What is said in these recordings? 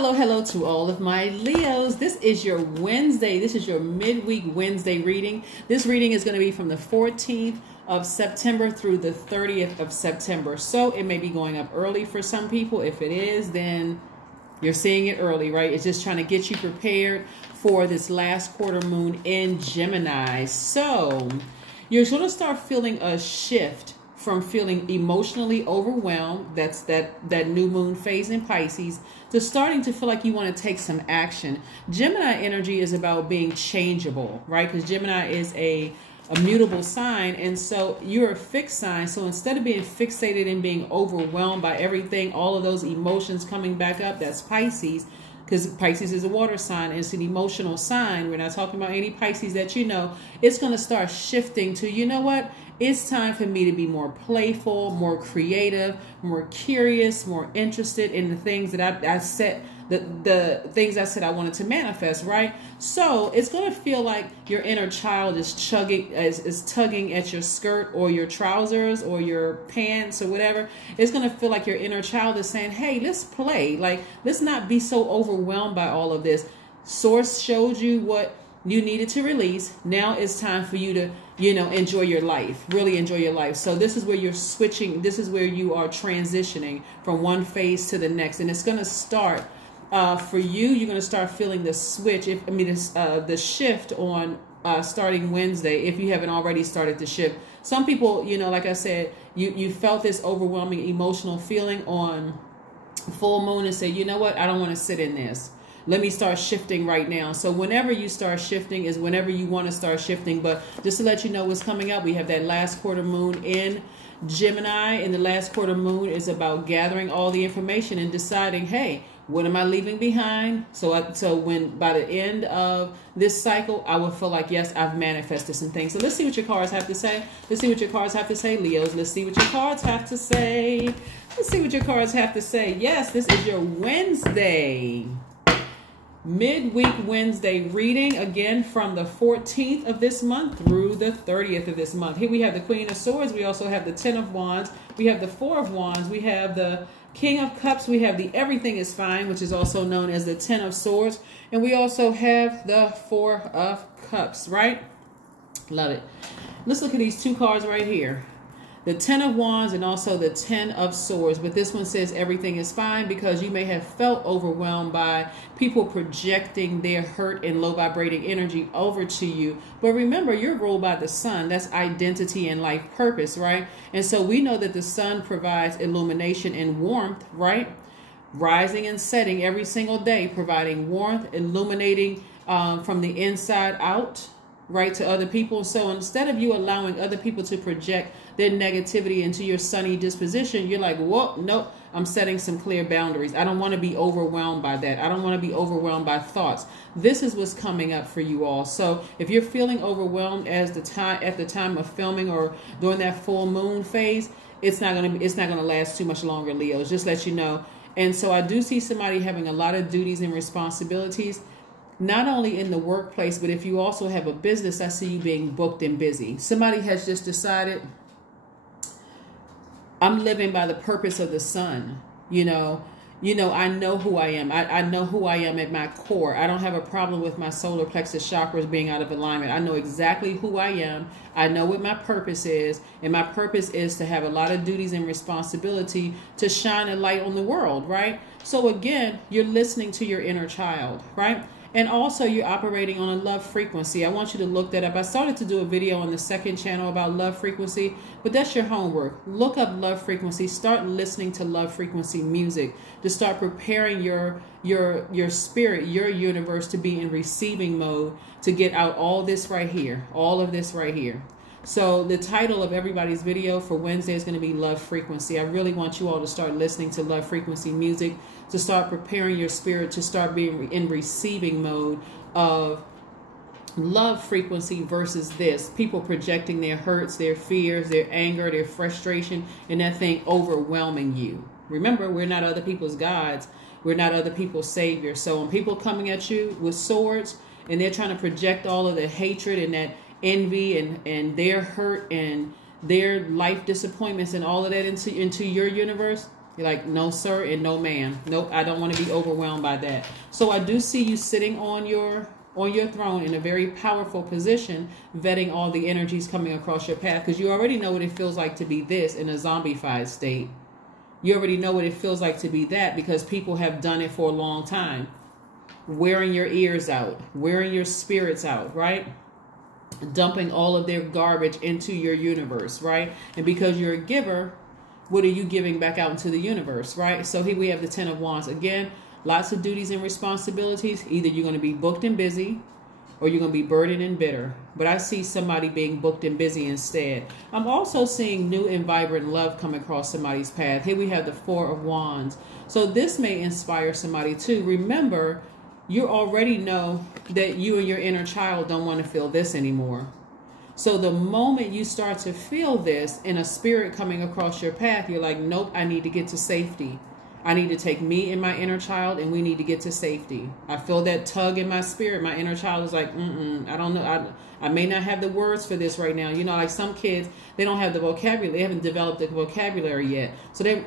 hello to all of my Leos. This is your Wednesday. This is your midweek Wednesday reading. This reading is going to be from the 14th of September through the 30th of September. So it may be going up early for some people. If it is, then you're seeing it early, right? It's just trying to get you prepared for this last quarter moon in Gemini. So you're going to start feeling a shift from feeling emotionally overwhelmed, that's that new moon phase in Pisces, to starting to feel like you want to take some action. Gemini energy is about being changeable, right? Because Gemini is a mutable sign, and so you're a fixed sign. So instead of being fixated and being overwhelmed by everything, all of those emotions coming back up, that's Pisces. Because Pisces is a water sign, and it's an emotional sign. We're not talking about any Pisces that you know. It's going to start shifting to, you know what? It's time for me to be more playful, more creative, more curious, more interested in the things that I set, the things I said I wanted to manifest, right? So it's going to feel like your inner child is tugging at your skirt or your trousers or your pants or whatever. It's going to feel like your inner child is saying, hey, let's play. Like, let's not be so overwhelmed by all of this. Source showed you what you needed to release. Now it's time for you to, enjoy your life, really enjoy your life. So this is where you're switching. This is where you are transitioning from one phase to the next. And it's going to start for you. You're going to start feeling the switch. The shift on starting Wednesday, if you haven't already started the shift. Some people, like I said, you felt this overwhelming emotional feeling on full moon and say, you know what? I don't want to sit in this. Let me start shifting right now. So whenever you start shifting is whenever you want to start shifting. But just to let you know what's coming up, we have that last quarter moon in Gemini. And the last quarter moon is about gathering all the information and deciding, hey, what am I leaving behind? So when by the end of this cycle, I will feel like, yes, I've manifested some things. So let's see what your cards have to say. Let's see what your cards have to say, Leos. Let's see what your cards have to say. Let's see what your cards have to say. Yes, this is your Wednesday. Midweek Wednesday reading, again from the 14th of this month through the 30th of this month. Here we have the Queen of Swords. We also have the Ten of Wands. We have the Four of Wands. We have the King of Cups. We have the Everything is Fine, which is also known as the Ten of Swords. And we also have the Four of Cups, right? Love it. Let's look at these two cards right here. The Ten of Wands and also the Ten of Swords. But this one says everything is fine because you may have felt overwhelmed by people projecting their hurt and low vibrating energy over to you. But remember, you're ruled by the sun. That's identity and life purpose, right? And so we know that the sun provides illumination and warmth, right? Rising and setting every single day, providing warmth, illuminating from the inside out, right, to other people. So instead of you allowing other people to project their negativity into your sunny disposition, you're like, whoa, nope, I'm setting some clear boundaries. I don't want to be overwhelmed by that. I don't want to be overwhelmed by thoughts. This is what's coming up for you all. So if you're feeling overwhelmed at the time of filming or during that full moon phase, it's not going to last too much longer, Leos. Just let you know. And so I do see somebody having a lot of duties and responsibilities, not only in the workplace, but if you also have a business, I see you being booked and busy. Somebody has just decided, I'm living by the purpose of the sun. I know who I am. I know who I am at my core. I don't have a problem with my solar plexus chakras being out of alignment. I know exactly who I am. I know what my purpose is. And my purpose is to have a lot of duties and responsibility to shine a light on the world, right? So again, you're listening to your inner child, right? And also you're operating on a love frequency. I want you to look that up. I started to do a video on the second channel about love frequency, but that's your homework. Look up love frequency. Start listening to love frequency music to start preparing your spirit, your universe to be in receiving mode to get out all this right here, all of this right here. So the title of everybody's video for Wednesday is going to be Love Frequency. I really want you all to start listening to love frequency music, to start preparing your spirit to start being in receiving mode of love frequency versus this. People projecting their hurts, their fears, their anger, their frustration, and that thing overwhelming you. Remember, we're not other people's gods. We're not other people's saviors. So when people coming at you with swords and they're trying to project all of the hatred and that envy and their hurt and their life disappointments and all of that into your universe, You're like, no, sir, and no, ma'am. Nope, I don't want to be overwhelmed by that. So I do see you sitting on your throne in a very powerful position, vetting all the energies coming across your path, because you already know what it feels like to be this in a zombified state. You already know what it feels like to be that, because people have done it for a long time. Wearing your ears out, wearing your spirits out, right? Dumping all of their garbage into your universe, right? And because you're a giver, what are you giving back out into the universe, right? So here we have the 10 of Wands. Again, lots of duties and responsibilities. Either you're going to be booked and busy, or you're going to be burdened and bitter. But I see somebody being booked and busy instead. I'm also seeing new and vibrant love come across somebody's path. Here we have the 4 of Wands. So this may inspire somebody too. Remember, you already know that you and your inner child don't want to feel this anymore. So the moment you start to feel this in a spirit coming across your path, you're like, nope, I need to get to safety. I need to take me and my inner child, and we need to get to safety. I feel that tug in my spirit. My inner child is like, I don't know. I may not have the words for this right now. You know, like some kids, they don't have the vocabulary. They haven't developed the vocabulary yet. So they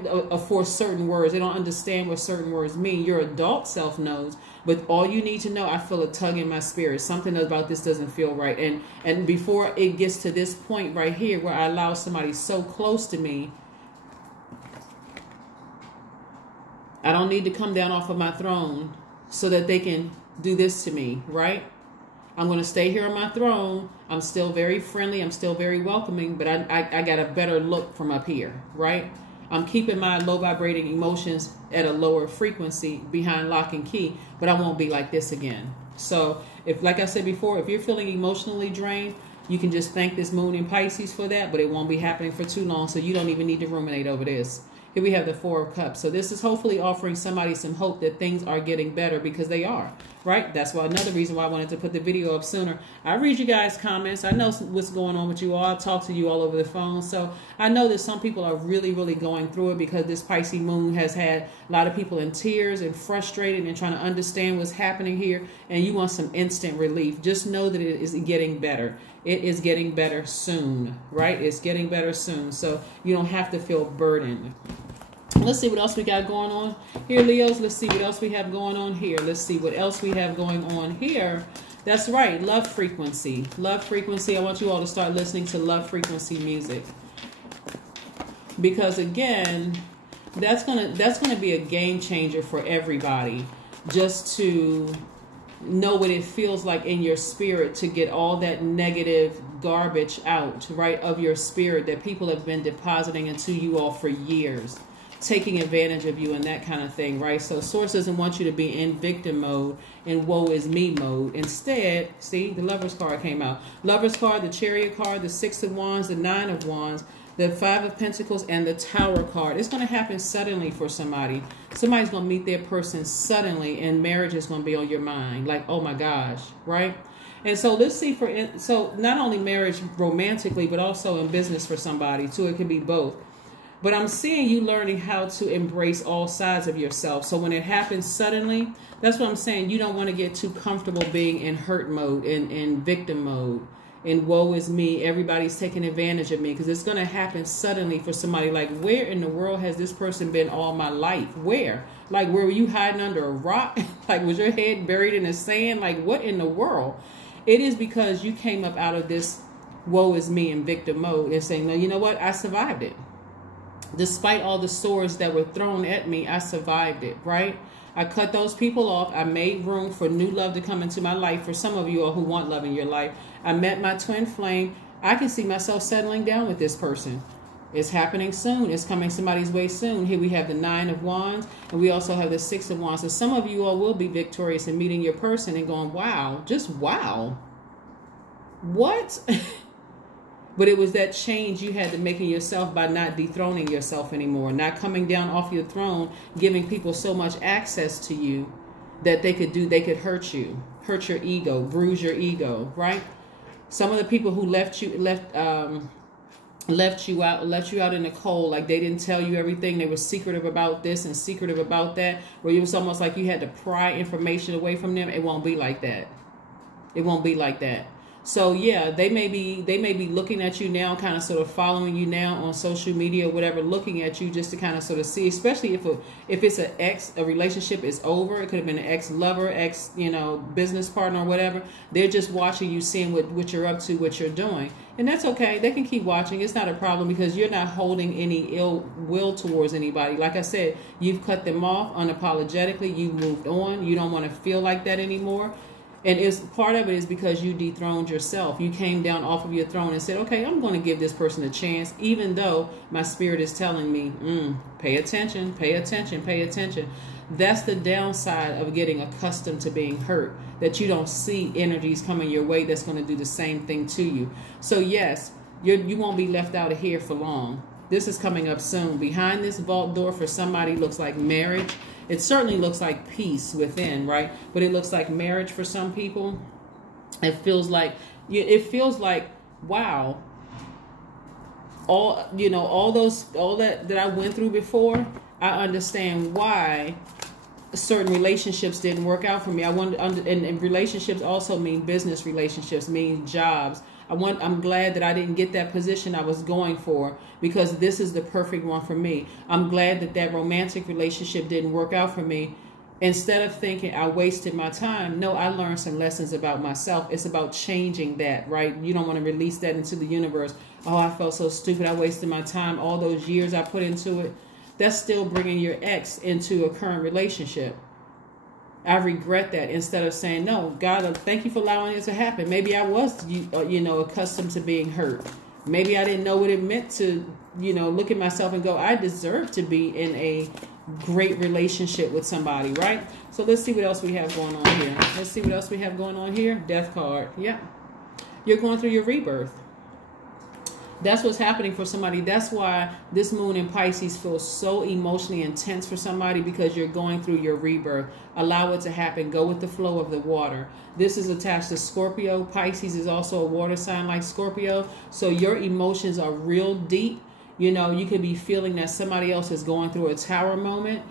for certain words, they don't understand what certain words mean. Your adult self knows. But all you need to know, I feel a tug in my spirit. Something about this doesn't feel right. And before it gets to this point right here where I allow somebody so close to me, I don't need to come down off of my throne so that they can do this to me, right? I'm going to stay here on my throne. I'm still very friendly. I'm still very welcoming, but I got a better look from up here, right? I'm keeping my low vibrating emotions at a lower frequency behind lock and key, but I won't be like this again. So if, like I said before, if you're feeling emotionally drained, you can just thank this moon in Pisces for that, but it won't be happening for too long. So you don't even need to ruminate over this. Here we have the 4 of Cups. So this is hopefully offering somebody some hope that things are getting better, because they are, right? That's why another reason why I wanted to put the video up sooner. I read you guys' comments. I know what's going on with you all. I talk to you all over the phone. So I know that some people are really, really going through it, because this Pisces moon has had a lot of people in tears and frustrated and trying to understand what's happening here. And you want some instant relief. Just know that it is getting better. It is getting better soon, right? It's getting better soon. So you don't have to feel burdened. Let's see what else we got going on here, Leos. Let's see what else we have going on here. Let's see what else we have going on here. That's right, love frequency. Love frequency. I want you all to start listening to love frequency music, because again, that's gonna be a game changer for everybody. Just to know what it feels like in your spirit to get all that negative garbage out, right, of your spirit that people have been depositing into you all for years, taking advantage of you and that kind of thing, right? So Source doesn't want you to be in victim mode, in woe is me mode. Instead, see, the Lover's card came out. Lover's card, the Chariot card, the 6 of Wands, the 9 of Wands, the 5 of Pentacles, and the Tower card. It's going to happen suddenly for somebody. Somebody's going to meet their person suddenly, and marriage is going to be on your mind. Like, oh my gosh, right? And so let's see so not only marriage romantically, but also in business for somebody too. It could be both. But I'm seeing you learning how to embrace all sides of yourself. So when it happens suddenly, that's what I'm saying. You don't want to get too comfortable being in hurt mode, in victim mode, in woe is me. Everybody's taking advantage of me, because it's going to happen suddenly for somebody. Like, where in the world has this person been all my life? Where? Like, where were you hiding under a rock? Like, was your head buried in the sand? Like, what in the world? It is because you came up out of this woe is me in victim mode and saying, no, you know what? I survived it. Despite all the swords that were thrown at me, I survived it, right? I cut those people off. I made room for new love to come into my life. For some of you all who want love in your life, I met my twin flame. I can see myself settling down with this person. It's happening soon. It's coming somebody's way soon. Here we have the 9 of Wands, and we also have the 6 of Wands. So some of you all will be victorious in meeting your person and going, wow, just wow. What? But it was that change you had to make in yourself by not dethroning yourself anymore, not coming down off your throne, giving people so much access to you that they could hurt you, hurt your ego, bruise your ego, right? Some of the people who left you out in the cold, like they didn't tell you everything. They were secretive about this and secretive about that, where it was almost like you had to pry information away from them. It won't be like that. It won't be like that. So yeah, they may be looking at you now, kind of sort of following you now on social media or whatever, looking at you just to kind of sort of see, especially if it's a relationship is over. It could have been an ex-lover, business partner or whatever. They're just watching you, seeing what you're up to, what you're doing. And that's okay. They can keep watching. It's not a problem because you're not holding any ill will towards anybody. Like I said, you've cut them off unapologetically. You've moved on. You don't want to feel like that anymore. And part of it is because you dethroned yourself. You came down off of your throne and said, okay, I'm going to give this person a chance, even though my spirit is telling me, pay attention, pay attention, pay attention. That's the downside of getting accustomed to being hurt, that you don't see energies coming your way that's going to do the same thing to you. So yes, you won't be left out of here for long. This is coming up soon. Behind this vault door for somebody looks like marriage. It certainly looks like peace within, right? But it looks like marriage for some people. It feels like wow. All that I went through before, I understand why certain relationships didn't work out for me. And relationships also mean business relationships, mean jobs. I'm glad that I didn't get that position I was going for, because this is the perfect one for me. I'm glad that romantic relationship didn't work out for me. Instead of thinking I wasted my time, no, I learned some lessons about myself. It's about changing that, right? You don't want to release that into the universe. Oh, I felt so stupid. I wasted my time. All those years I put into it. That's still bringing your ex into a current relationship. I regret that, instead of saying, no, God, thank you for allowing it to happen. Maybe I was, accustomed to being hurt. Maybe I didn't know what it meant to, look at myself and go, I deserve to be in a great relationship with somebody, right? So let's see what else we have going on here. Let's see what else we have going on here. Death card. Yeah. You're going through your rebirth. That's what's happening for somebody. That's why this moon in Pisces feels so emotionally intense for somebody, because you're going through your rebirth. Allow it to happen. Go with the flow of the water. This is attached to Scorpio. Pisces is also a water sign like Scorpio. So your emotions are real deep. You could be feeling that somebody else is going through a tower moment,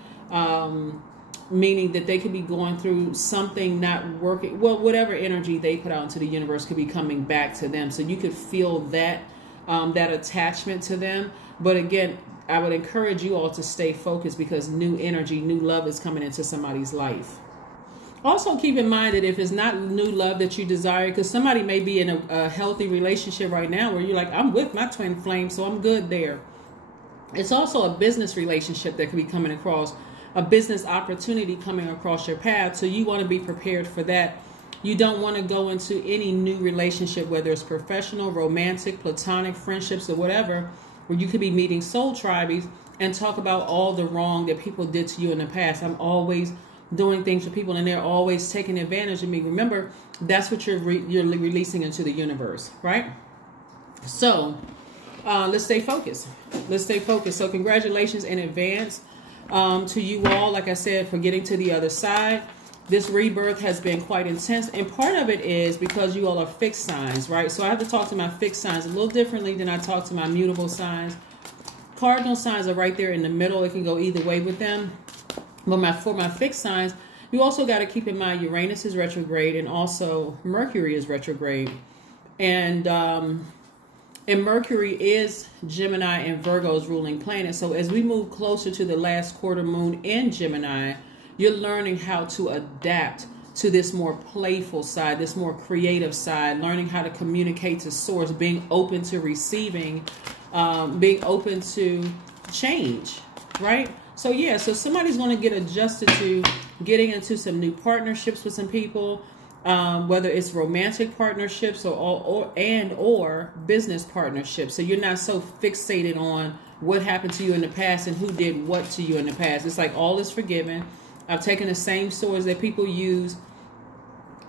meaning that they could be going through something not working. Well, whatever energy they put out into the universe could be coming back to them. So you could feel that attachment to them. But again, I would encourage you all to stay focused, because new energy, new love is coming into somebody's life. Also keep in mind that if it's not new love that you desire, because somebody may be in a healthy relationship right now where you're like, I'm with my twin flame, so I'm good there. It's also a business relationship that could be coming across, a business opportunity coming across your path. So you want to be prepared for that. You don't want to go into any new relationship, whether it's professional, romantic, platonic, friendships, or whatever, where you could be meeting soul tribes and talk about all the wrong that people did to you in the past. I'm always doing things for people and they're always taking advantage of me. Remember, that's what you're releasing into the universe, right? So let's stay focused. Let's stay focused. So congratulations in advance to you all, like I said, for getting to the other side. This rebirth has been quite intense, and part of it is because you all are fixed signs, right? So I have to talk to my fixed signs a little differently than I talk to my mutable signs. Cardinal signs are right there in the middle. It can go either way with them. But for my fixed signs, you also got to keep in mind Uranus is retrograde, and also Mercury is retrograde. And Mercury is Gemini and Virgo's ruling planet. So as we move closer to the last quarter moon in Gemini, you're learning how to adapt to this more playful side, this more creative side, learning how to communicate to source, being open to receiving, being open to change, right? So yeah, so somebody's going to get adjusted to getting into some new partnerships with some people, whether it's romantic partnerships or business partnerships. So you're not so fixated on what happened to you in the past and who did what to you in the past. It's like all is forgiven. I've taken the same swords that people use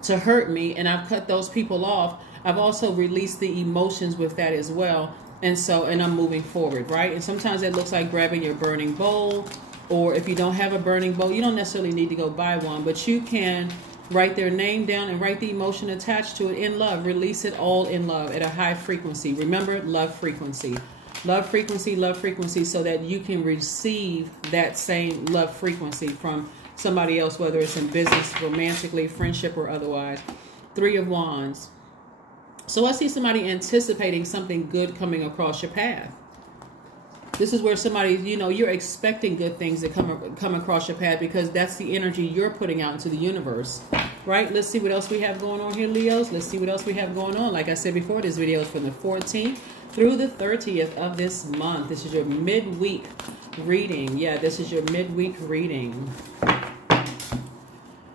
to hurt me, and I've cut those people off. I've also released the emotions with that as well. And I'm moving forward, right? And sometimes it looks like grabbing your burning bowl, or if you don't have a burning bowl, you don't necessarily need to go buy one, but you can write their name down and write the emotion attached to it in love. Release it all in love at a high frequency. Remember, love frequency. Love frequency, so that you can receive that same love frequency from somebody else, whether it's in business, romantically, friendship, or otherwise. 3 of Wands. So I see somebody anticipating something good coming across your path. This is where somebody, you know, you're expecting good things to come across your path, because that's the energy you're putting out into the universe, right? Let's see what else we have going on here, Leos. Let's see what else we have going on. Like I said before, this video is from the 14th through the 30th of this month. This is your midweek reading. Yeah, this is your midweek reading.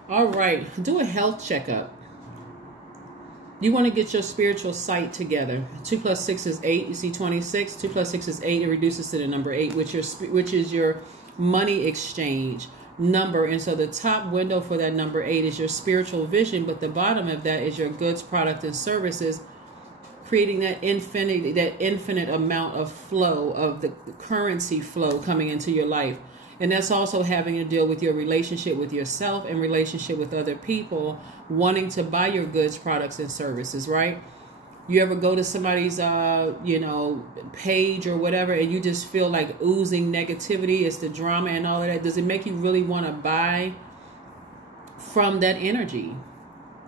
All right, do a health checkup. You want to get your spiritual sight together. 2 plus 6 is 8. You see 26. 2 plus 6 is 8. It reduces to the number 8, which is your money exchange number. And so the top window for that number 8 is your spiritual vision, but the bottom of that is your goods, product, and services, creating that infinite amount of flow, of the currency flow coming into your life. And that's also having to deal with your relationship with yourself and relationship with other people wanting to buy your goods, products, and services, right? You ever go to somebody's, page or whatever, and you just feel like oozing negativity? It's the drama and all of that. Does it make you really want to buy from that energy,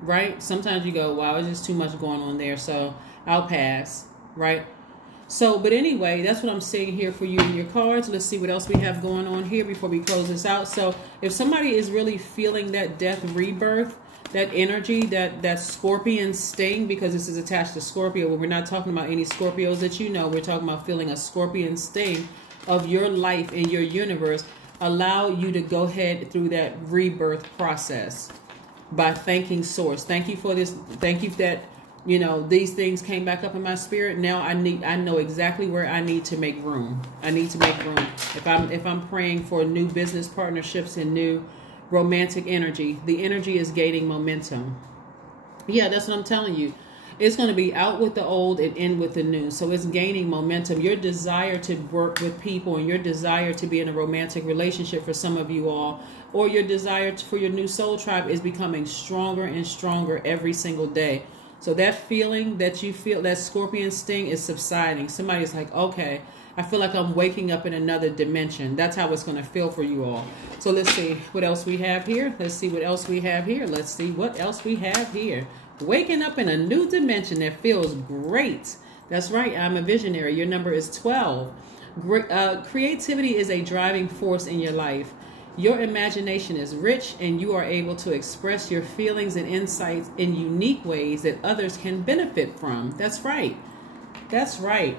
right? Sometimes you go, wow, it's just too much going on there, so I'll pass, right? So, but anyway, that's what I'm seeing here for you in your cards. Let's see what else we have going on here before we close this out. So if somebody is really feeling that death rebirth, that energy, that scorpion sting, because this is attached to Scorpio, but we're not talking about any Scorpios that you know. We're talking about feeling a scorpion sting of your life in your universe. Allow you to go ahead through that rebirth process by thanking Source. Thank you for this. Thank you that, you know, these things came back up in my spirit. Now I know exactly where I need to make room. I need to make room. If I'm praying for new business partnerships and new romantic energy, the energy is gaining momentum. Yeah, that's what I'm telling you. It's going to be out with the old and in with the new. So it's gaining momentum. Your desire to work with people and your desire to be in a romantic relationship for some of you all, or your desire for your new soul tribe, is becoming stronger and stronger every single day. So that feeling that you feel, that scorpion sting, is subsiding. Somebody's like, okay, I feel like I'm waking up in another dimension. That's how it's going to feel for you all. So let's see what else we have here. Let's see what else we have here. Let's see what else we have here. Waking up in a new dimension that feels great. That's right. I'm a visionary. Your number is 12. Creativity is a driving force in your life. Your imagination is rich, and you are able to express your feelings and insights in unique ways that others can benefit from. That's right. That's right.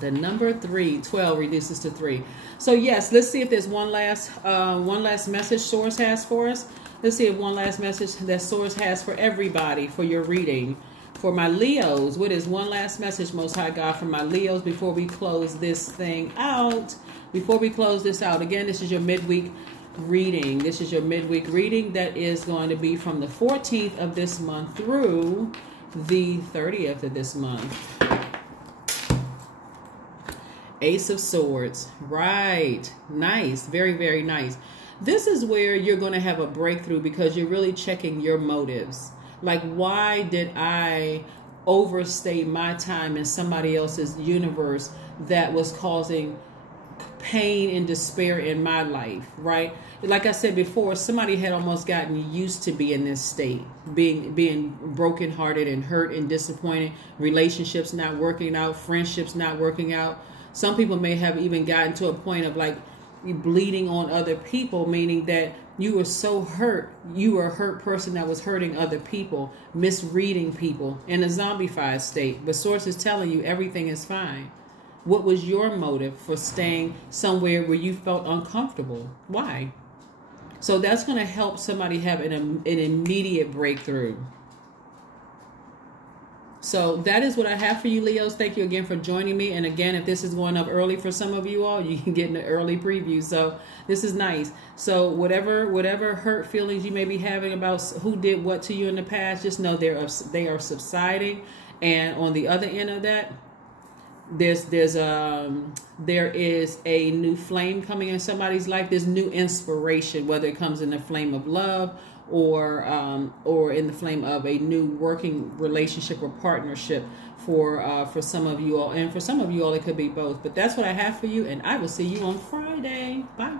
The number 3, 12 reduces to 3. So yes, let's see if there's one last message Source has for us. Let's see if one last message that Source has for everybody for your reading. For my Leos, what is one last message, Most High God, for my Leos before we close this thing out? Before we close this out, again, this is your midweek reading. This is your midweek reading that is going to be from the 14th of this month through the 30th of this month. Ace of Swords. Right. Nice. Very, very nice. This is where you're going to have a breakthrough, because you're really checking your motives. Like, why did I overstay my time in somebody else's universe that was causing pain and despair in my life, right? Like I said before, somebody had almost gotten used to be in this state, being brokenhearted and hurt and disappointed, relationships not working out, friendships not working out. Some people may have even gotten to a point of like bleeding on other people, meaning that you were so hurt. You were a hurt person that was hurting other people, misreading people in a zombified state. But Source is telling you everything is fine. What was your motive for staying somewhere where you felt uncomfortable? Why? So that's going to help somebody have an immediate breakthrough. So that is what I have for you, Leos. Thank you again for joining me. And again, if this is going up early for some of you all, you can get an early preview. So this is nice. So whatever hurt feelings you may be having about who did what to you in the past, just know they are subsiding. And on the other end of that, there is a new flame coming in somebody's life. There's new inspiration, whether it comes in the flame of love or in the flame of a new working relationship or partnership for some of you all. And for some of you all, it could be both. But that's what I have for you, and I will see you on Friday. Bye.